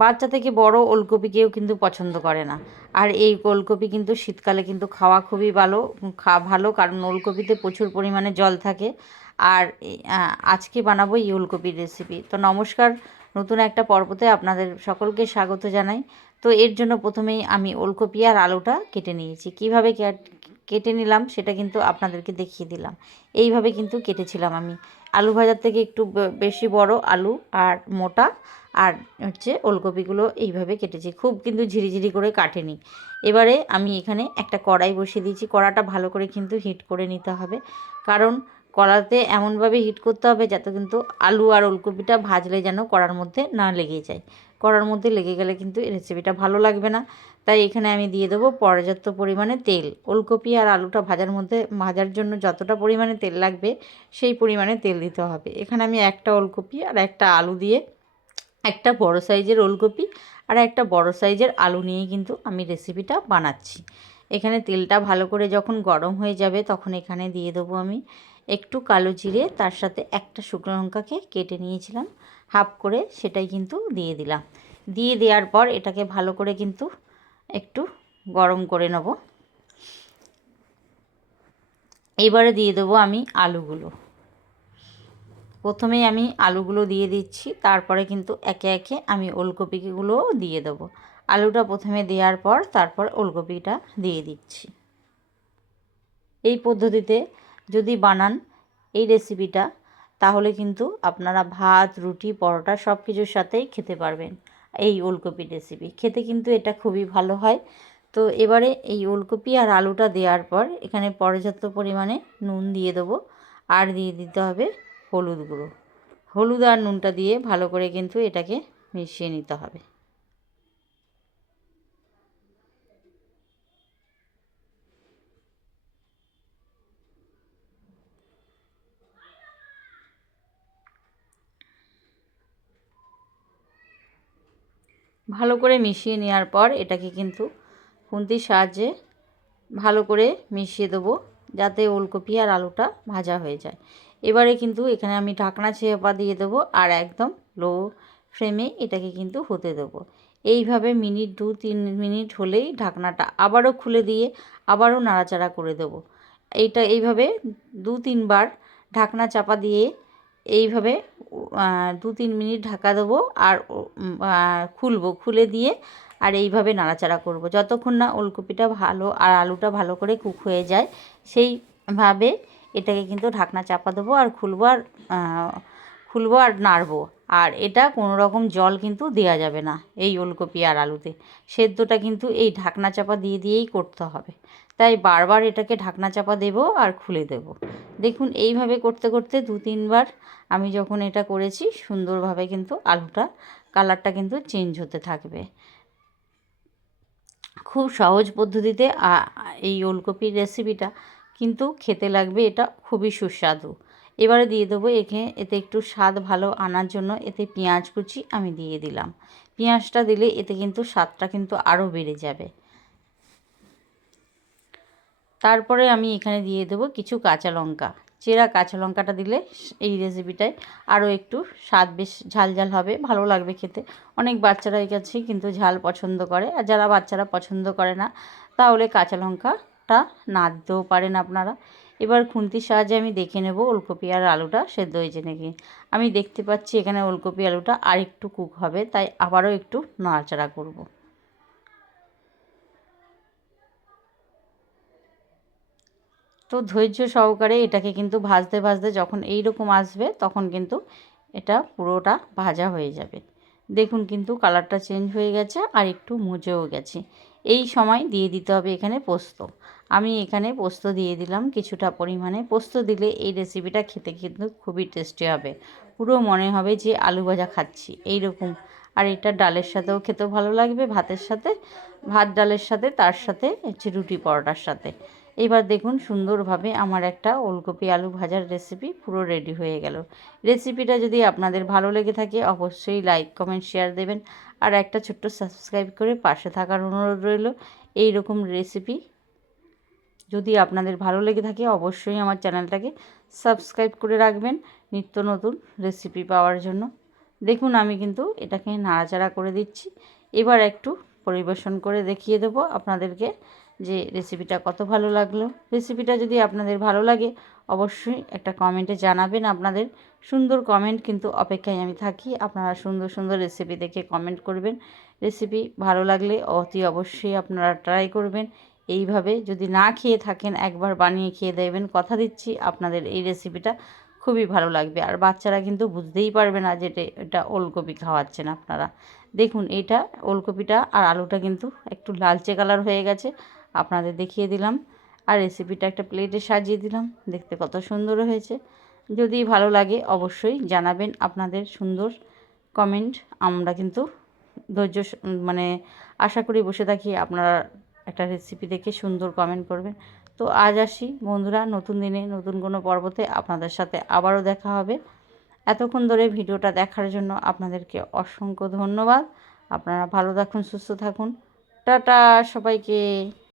বাচ্চা থেকে বড় ওলকপি কেউ কিন্তু পছন্দ করে না। আর এই ওলকপি কিন্তু শীতকালে কিন্তু খাওয়া খুবই ভালো, কারণ ওলকপিতে প্রচুর পরিমাণে জল থাকে। আর আজকে বানাবো এই ওলকপির রেসিপি। তো নমস্কার, নতুন একটা পর্বতে আপনাদের সকলকে স্বাগত জানাই। তো এর জন্য প্রথমেই আমি ওলকপি আর আলুটা কেটে নিয়েছি। কীভাবে কেটে নিলাম সেটা কিন্তু আপনাদেরকে দেখিয়ে দিলাম। এইভাবে কিন্তু কেটেছিলাম আমি। আলু ভাজার থেকে একটু বেশি বড় আলু আর মোটা, আর হচ্ছে ওলকপিগুলো এইভাবে কেটেছি। খুব কিন্তু ঝিরিঝিরি করে কাটেনি। এবারে আমি এখানে একটা কড়াই বসিয়ে দিয়েছি। কড়াটা ভালো করে কিন্তু হিট করে নিতে হবে, কারণ কড়াতে এমনভাবে হিট করতে হবে যাতে কিন্তু আলু আর ওলকপিটা ভাজলে যেন কড়ার মধ্যে না লেগে যায়। কড়ার মধ্যে লেগে গেলে কিন্তু এই রেসিপিটা ভালো লাগবে না। তাই এখানে আমি দিয়ে দেবো পর্যাপ্ত পরিমাণে তেল। ওলকপি আর আলুটা ভাজার জন্য যতটা পরিমাণে তেল লাগবে সেই পরিমাণে তেল দিতে হবে। এখানে আমি একটা ওলকপি আর একটা আলু দিয়ে, একটা বড় সাইজের ওলকপি আর একটা বড় সাইজের আলু নিয়ে কিন্তু আমি রেসিপিটা বানাচ্ছি। এখানে তেলটা ভালো করে যখন গরম হয়ে যাবে তখন এখানে দিয়ে দেবো আমি একটু কালো জিরে, তার সাথে একটা শুকনো লঙ্কাকে কেটে নিয়েছিলাম হাফ করে, সেটাই কিন্তু দিয়ে দিলাম। দিয়ে দেওয়ার পর এটাকে ভালো করে কিন্তু একটু গরম করে নেব। এবারে দিয়ে দেবো আমি আলুগুলো। প্রথমেই আমি আলুগুলো দিয়ে দিচ্ছি, তারপরে কিন্তু একে একে আমি ওলকপিগুলোও দিয়ে দেবো। আলুটা প্রথমে দেওয়ার পর তারপর ওলকপিটা দিয়ে দিচ্ছি। এই পদ্ধতিতে যদি বানান এই রেসিপিটা, তাহলে কিন্তু আপনারা ভাত, রুটি, পরোটা সব কিছুর সাথেই খেতে পারবেন। এই ওলকপির রেসিপি খেতে কিন্তু এটা খুবই ভালো হয়। তো এবারে এই ওলকপি আর আলুটা দেওয়ার পর এখানে পর্যাপ্ত পরিমাণে নুন দিয়ে দেবো, আর দিয়ে দিতে হবে হলুদ গুঁড়ো। হলুদ আর নুনটা দিয়ে ভালো করে কিন্তু এটাকে মিশিয়ে নিতে হবে। ভালো করে মিশিয়ে নেওয়ার পর এটাকে কিন্তু খুন্তির সাহায্যে ভালো করে মিশিয়ে দেবো, যাতে ওলকপি আর আলুটা ভাজা হয়ে যায়। এবারে কিন্তু এখানে আমি ঢাকনা চাপা দিয়ে দেবো, আর একদম লো ফ্লেমে এটাকে কিন্তু হতে দেবো। এইভাবে 2-3 মিনিট হলেই ঢাকনাটা আবারও খুলে দিয়ে আবারও নাড়াচাড়া করে দেবো। এইভাবে 2-3 বার ঢাকনা চাপা দিয়ে এইভাবে 2-3 মিনিট ঢাকা দেবো, আর খুলে দিয়ে আর এইভাবে নাড়াচাড়া করব যতক্ষণ না ওলকপিটা ভালো আর আলুটা ভালো করে কুক হয়ে যায়। সেইভাবে এটাকে কিন্তু ঢাকনা চাপা দেবো আর খুলবো আর নাড়বো। আর এটা কোনো রকম জল কিন্তু দেওয়া যাবে না এই ওলকপি আর আলুতে। সেদ্ধটা কিন্তু এই ঢাকনা চাপা দিয়েই করতে হবে। তাই বারবার এটাকে ঢাকনা চাপা দেবো আর খুলে দেবো। দেখুন এইভাবে করতে করতে 2-3 বার আমি যখন এটা করেছি, সুন্দরভাবে কিন্তু আলুটা কালারটা কিন্তু চেঞ্জ হতে থাকবে। খুব সহজ পদ্ধতিতে এই ওলকপির রেসিপিটা কিন্তু খেতে লাগবে, এটা খুবই সুস্বাদু। এবারে দিয়ে দেবো এতে একটু স্বাদ ভালো আনার জন্য এতে পেঁয়াজ কুচি আমি দিয়ে দিলাম। পেঁয়াজটা দিলে এতে কিন্তু স্বাদটা কিন্তু আরও বেড়ে যাবে। তারপরে আমি এখানে দিয়ে দেবো কিছু কাঁচা লঙ্কা। চেরা কাঁচা লঙ্কাটা দিলে এই রেসিপিটায় আরও একটু স্বাদ বেশ ঝাল হবে, ভালো লাগবে খেতে। অনেক বাচ্চারাই কাছে কিন্তু ঝাল পছন্দ করে, আর যারা বাচ্চারা পছন্দ করে না তাহলে কাঁচা লঙ্কাটা না দিতেও পারেন আপনারা। এবার খুন্তির সাহায্যে আমি দেখে নেব ওলকপি আর আলুটা সেদ্ধ হয়েছে নাকি। আমি দেখতে পাচ্ছি এখানে ওলকপি আলুটা আর একটু কুক হবে, তাই আবারও একটু নাড়াচাড়া করব। তো ধৈর্য সহকারে এটাকে কিন্তু ভাজতে ভাজতে যখন এই রকম আসবে তখন কিন্তু এটা পুরোটা ভাজা হয়ে যাবে। দেখুন কিন্তু কালারটা চেঞ্জ হয়ে গেছে আর একটু মুজেও গেছে। এই সময় দিয়ে দিতে হবে এখানে পোস্ত। আমি এখানে পোস্ত দিয়ে দিলাম কিছুটা পরিমাণে। পোস্ত দিলে এই রেসিপিটা খেতে কিন্তু খুবই টেস্টি হবে। পুরো মনে হবে যে আলু ভাজা খাচ্ছি এই রকম। আর এটা ডালের সাথেও খেতেও ভালো লাগবে, ভাতের সাথে, ভাত ডালের সাথে, তার সাথে হচ্ছে রুটি পরোটার সাথে। এবার দেখুন সুন্দরভাবে আমার একটা ওলকপি আলু ভাজার রেসিপি পুরো রেডি হয়ে গেল। রেসিপিটা যদি আপনাদের ভালো লেগে থাকে অবশ্যই লাইক, কমেন্ট, শেয়ার দেবেন, আর একটা ছোট্ট সাবস্ক্রাইব করে পাশে থাকার অনুরোধ রইল। এই রকম রেসিপি যদি আপনাদের ভালো লেগে থাকে অবশ্যই আমার চ্যানেলটাকে সাবস্ক্রাইব করে রাখবেন নিত্য নতুন রেসিপি পাওয়ার জন্য। দেখুন আমি কিন্তু এটাকে নাড়াচাড়া করে দিচ্ছি। এবার একটু পরিবেশন করে দেখিয়ে দেবো আপনাদেরকে যে রেসিপিটা কত ভালো লাগলো। রেসিপিটা যদি আপনাদের ভালো লাগে অবশ্যই একটা কমেন্টে জানাবেন। আপনাদের সুন্দর কমেন্ট কিন্তু অপেক্ষায় আমি থাকি। আপনারা সুন্দর সুন্দর রেসিপি দেখে কমেন্ট করবেন। রেসিপি ভালো লাগলে অতি অবশ্যই আপনারা ট্রাই করবেন। এইভাবে যদি না খেয়ে থাকেন একবার বানিয়ে খেয়ে দেখবেন, কথা দিচ্ছি আপনাদের এই রেসিপিটা খুবই ভালো লাগবে। আর বাচ্চারা কিন্তু বুঝতেই পারবে না যে এটা ওলকপি খাওয়াচ্ছেন আপনারা। দেখুন এটা ওলকপিটা আর আলুটা কিন্তু একটু লালচে কালার হয়ে গেছে, আপনাদের দেখিয়ে দিলাম। আর রেসিপিটা একটা প্লেটে সাজিয়ে দিলাম, দেখতে কত সুন্দর হয়েছে। যদি ভালো লাগে অবশ্যই জানাবেন আপনাদের সুন্দর কমেন্ট। আমরা কিন্তু ধৈর্য মানে আশা করি বসে থাকি আপনারা একটা রেসিপি দেখে সুন্দর কমেন্ট করবেন। তো আজ আসি বন্ধুরা, নতুন দিনে নতুন কোনো পর্বতে আপনাদের সাথে আবারও দেখা হবে। এতক্ষণ ধরে ভিডিওটা দেখার জন্য আপনাদেরকে অসংখ্য ধন্যবাদ। আপনারা ভালো থাকুন, সুস্থ থাকুন। টাটা সবাইকে।